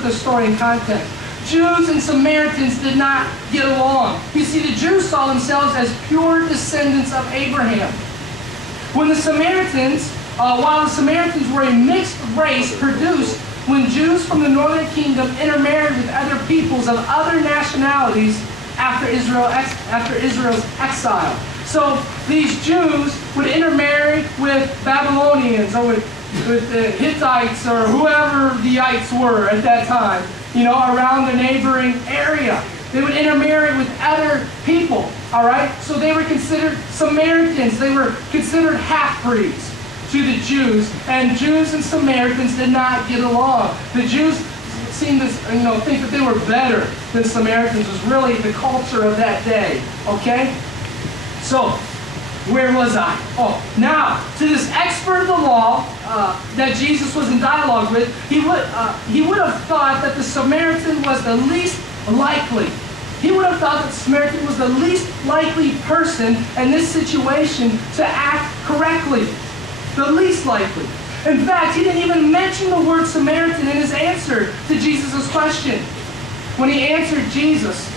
put the story in context. Jews and Samaritans did not get along. You see, the Jews saw themselves as pure descendants of Abraham. When the Samaritans, while the Samaritans were a mixed race produced when Jews from the northern kingdom intermarried with other peoples of other nationalities after Israel's exile. So these Jews would intermarry with Babylonians or with the Hittites or whoever the ites were at that time, around the neighboring area. They would intermarry with other people, all right? So they were considered Samaritans. They were considered half-breeds to the Jews, and Jews and Samaritans did not get along. The Jews seemed to think that they were better than Samaritans. Was really the culture of that day, okay? So, where was I? Now, to this expert of the law that Jesus was in dialogue with, he would have thought that the Samaritan was the least likely. He would have thought that the Samaritan was the least likely person in this situation to act correctly. The least likely. In fact, he didn't even mention the word Samaritan in his answer to Jesus' question. When he answered Jesus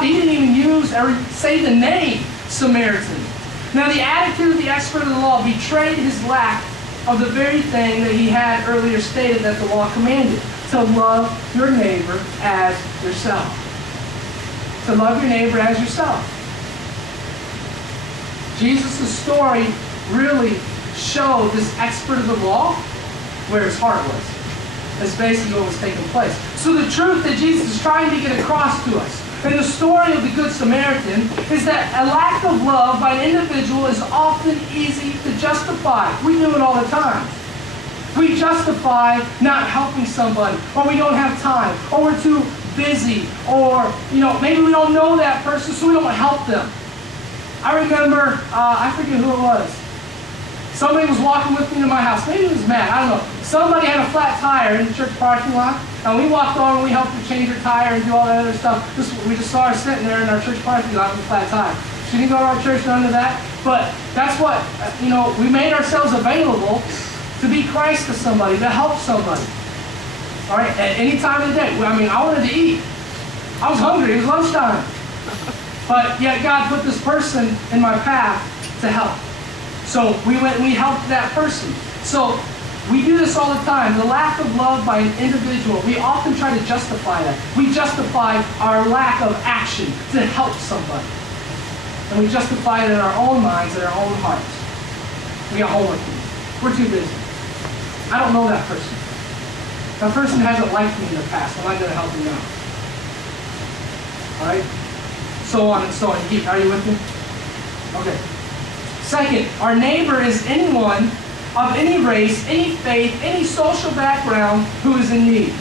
he didn't even use or say the name Samaritan. Now, the attitude of the expert of the law betrayed his lack of the very thing that he had earlier stated that the law commanded: to love your neighbor as yourself. To love your neighbor as yourself. Jesus' story really showed this expert of the law where his heart was. That's basically what was taking place. So the truth that Jesus is trying to get across to us in the story of the Good Samaritan is that a lack of love by an individual is often easy to justify. We do it all the time. We justify not helping somebody, or we don't have time, or we're too busy, or maybe we don't know that person, so we don't help them. I remember, I forget who it was. Somebody was walking with me to my house. Maybe it was Matt. I don't know. Somebody had a flat tire in the church parking lot. And we walked over and we helped her change her tire and do all that other stuff. We just saw her sitting there in our church parking lot with a flat tire. She didn't go to our church, none of that. But that's what, we made ourselves available to be Christ to somebody, to help somebody. All right? At any time of the day. I wanted to eat. I was hungry. It was lunchtime. But yet God put this person in my path to help. So we went and we helped that person. So we do this all the time. The lack of love by an individual, we often try to justify that. We justify our lack of action to help somebody. And we justify it in our own minds and our own hearts. We got homework to do. We're too busy. I don't know that person. That person hasn't liked me in the past. Am I going to help him now? All right? So on and so on. Are you with me? Okay. Second, our neighbor is anyone of any race, any faith, any social background who is in need.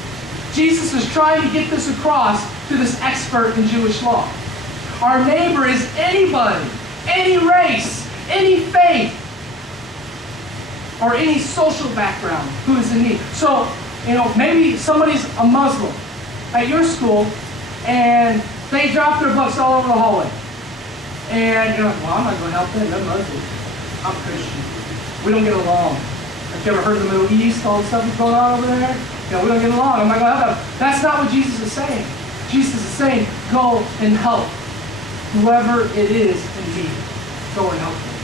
Jesus is trying to get this across to this expert in Jewish law. Our neighbor is anybody, any race, any faith, or any social background who is in need. So, maybe somebody's a Muslim at your school and they drop their books all over the hallway. And you're like, well, I'm not going to help them. They're Muslim. I'm Christian. We don't get along. Have you ever heard of the Middle East, all the stuff that's going on over there? We don't get along. I'm not going to help them. That's not what Jesus is saying. Jesus is saying, go and help whoever it is in need. Go and help them.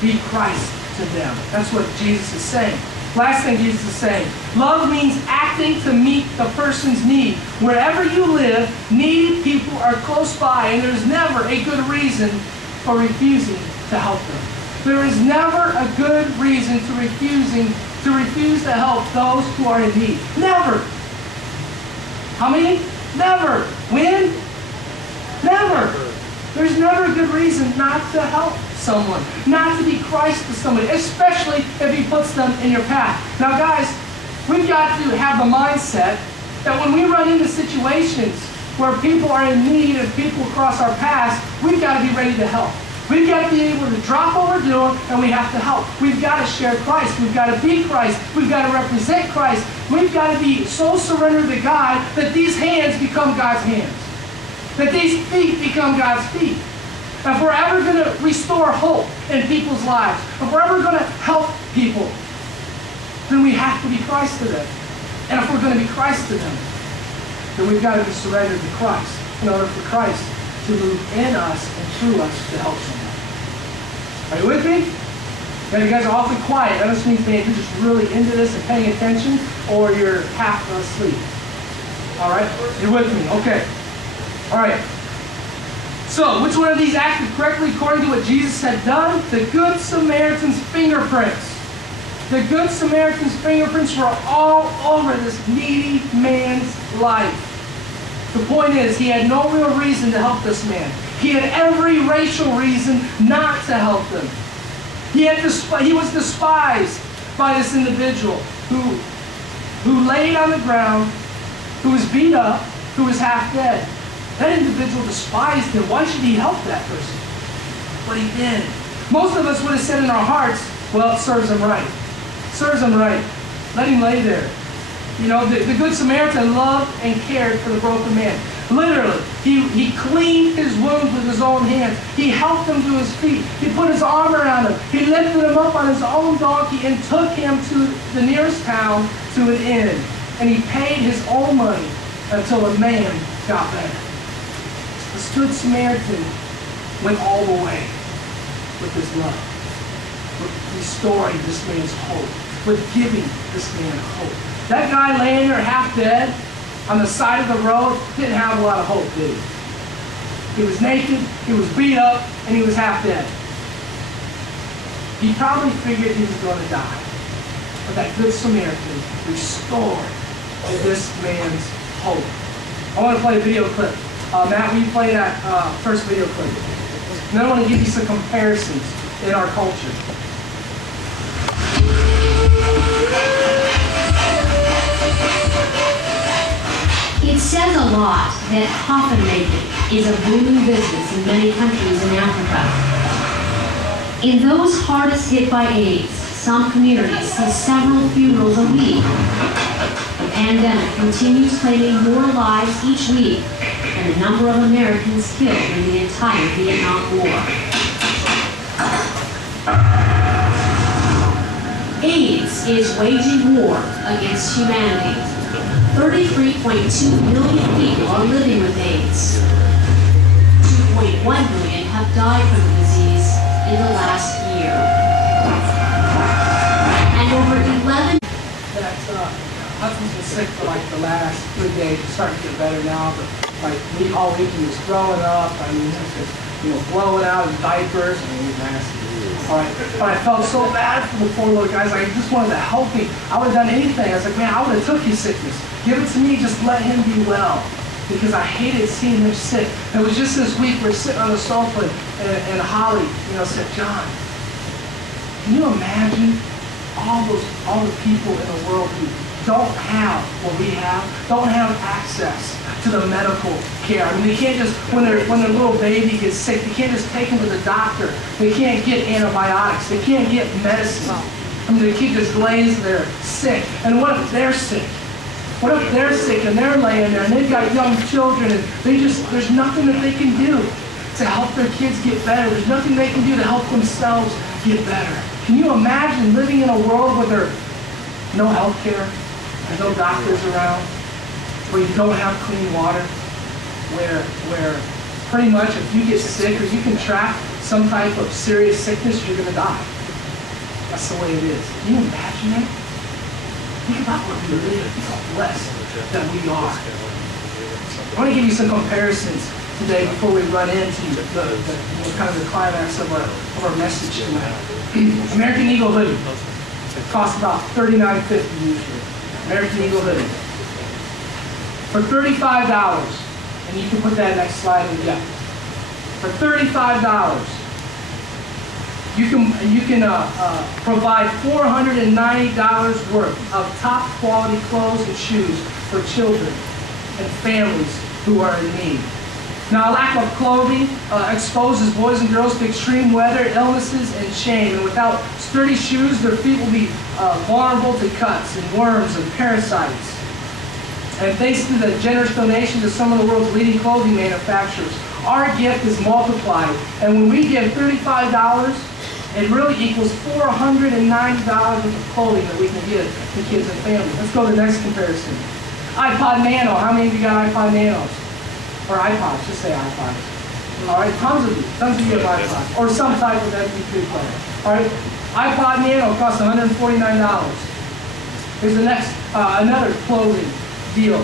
Be Christ to them. That's what Jesus is saying. Last thing Jesus is saying, love means acting to meet the person's need. Wherever you live, needy people are close by, and there's never a good reason for refusing to help them. There is never a good reason to refuse to help those who are in need. Never. How many? Never. When? Never. There's never a good reason not to help someone, not to be Christ to somebody, especially if he puts them in your path. Now, guys, we've got to have the mindset that when we run into situations where people are in need and people cross our paths, we've got to be ready to help. We've got to be able to drop what we're doing, and we have to help. We've got to share Christ. We've got to be Christ. We've got to represent Christ. We've got to be so surrendered to God that these hands become God's hands. That these feet become God's feet. If we're ever going to restore hope in people's lives, if we're ever going to help people, then we have to be Christ to them. And if we're going to be Christ to them, then we've got to be surrendered to Christ in order for Christ to move in us and through us to help someone. Are you with me? Now, you guys are awfully quiet. That just means, man, you're just really into this and paying attention, or you're half asleep. All right? You're with me. Okay. All right. So, which one of these acted correctly according to what Jesus had done? The Good Samaritan's fingerprints. The Good Samaritan's fingerprints were all over this needy man's life. The point is, he had no real reason to help this man. He had every racial reason not to help him. He was despised by this individual who laid on the ground, who was beat up, who was half dead. That individual despised him. Why should he help that person? But he did. Most of us would have said in our hearts, well, it serves him right. Serves him right. Let him lay there. You know, the Good Samaritan loved and cared for the broken man. Literally, he cleaned his wounds with his own hands. He helped him to his feet. He put his arm around him. He lifted him up on his own donkey and took him to the nearest town to an inn. And he paid his own money until the man got better. This Good Samaritan went all the way with his love, with restoring this man's hope, with giving this man hope. That guy laying there half dead on the side of the road didn't have a lot of hope, did he? He was naked, he was beat up, and he was half dead. He probably figured he was going to die. But that Good Samaritan restored this man's hope. I want to play a video clip. Matt, will you play that first video clip? And then I want to give you some comparisons in our culture. It says a lot that coffin making is a booming business in many countries in Africa. In those hardest hit by AIDS, some communities see several funerals a week. The pandemic continues claiming more lives each week than the number of Americans killed in the entire Vietnam War. AIDS is waging war against humanity. 33.2 million people are living with AIDS. 2.1 million have died from the disease in the last year. And over 11... Hudson's been sick for like the last 3 days. He's starting to get better now, but like all week he was throwing up. I mean, he was just, blowing out his diapers. I mean, he was nasty. All right, but I felt so bad for the poor little guys. I just wanted to help him. I would have done anything. I was like, man, I would have took his sickness. Give it to me. Just let him be well. Because I hated seeing him sick. It was just this week we're sitting on the sofa and Holly, said, John, can you imagine all the people in the world who don't have what we have, don't have access to the medical care. I mean, they can't just, when their little baby gets sick, they can't just take them to the doctor. They can't get antibiotics. They can't get medicine. I mean, the kid just lays there sick. And what if they're sick? What if they're sick and they're laying there and they've got young children and there's nothing that they can do to help their kids get better. There's nothing they can do to help themselves get better. Can you imagine living in a world where there's no health care? There's no doctors around, where you don't have clean water, where pretty much if you get sick or you contract some type of serious sickness, you're going to die. That's the way it is. Can you imagine that? Think about what we live, how blessed that we are. I want to give you some comparisons today before we run into the kind of the climax of our message tonight. American Eagle hoodie costs about $39.50 usually. American Eagle hoodie. For $35, and you can put that next slide in again. For $35, you can provide $490 worth of top quality clothes and shoes for children and families who are in need. Now, a lack of clothing exposes boys and girls to extreme weather, illnesses, and shame. And without sturdy shoes, their feet will be vulnerable to cuts and worms and parasites. And thanks to the generous donations of some of the world's leading clothing manufacturers, our gift is multiplied. And when we give $35, It really equals $490 worth of clothing that we can give to kids and families. Let's go to the next comparison. iPod Nano. How many of you got iPod Nanos? Or iPods, just say iPods. All right, tons of you have iPods. Or some type of MP3 player. All right, iPod Nano costs $149. Here's the next, another clothing deal.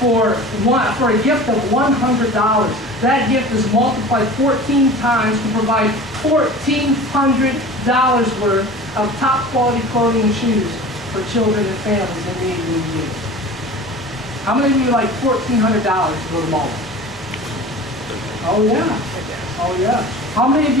For a gift of $100, that gift is multiplied 14 times to provide $1,400 worth of top quality clothing and shoes for children and families in need in years. How many of you like $1,400 to go to the mall? Oh yeah. Oh yeah. How many of you